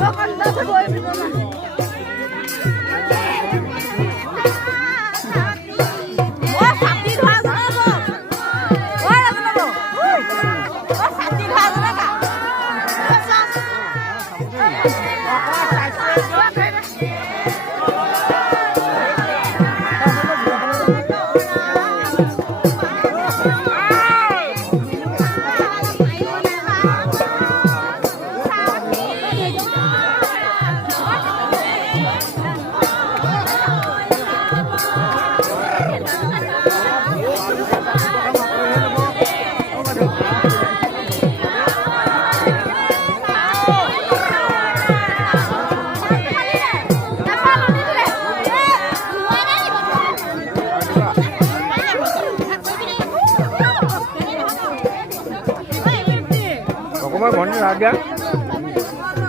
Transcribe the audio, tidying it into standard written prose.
Hãy subscribe cho kênh Ghiền Mì Gõ để không bỏ lỡ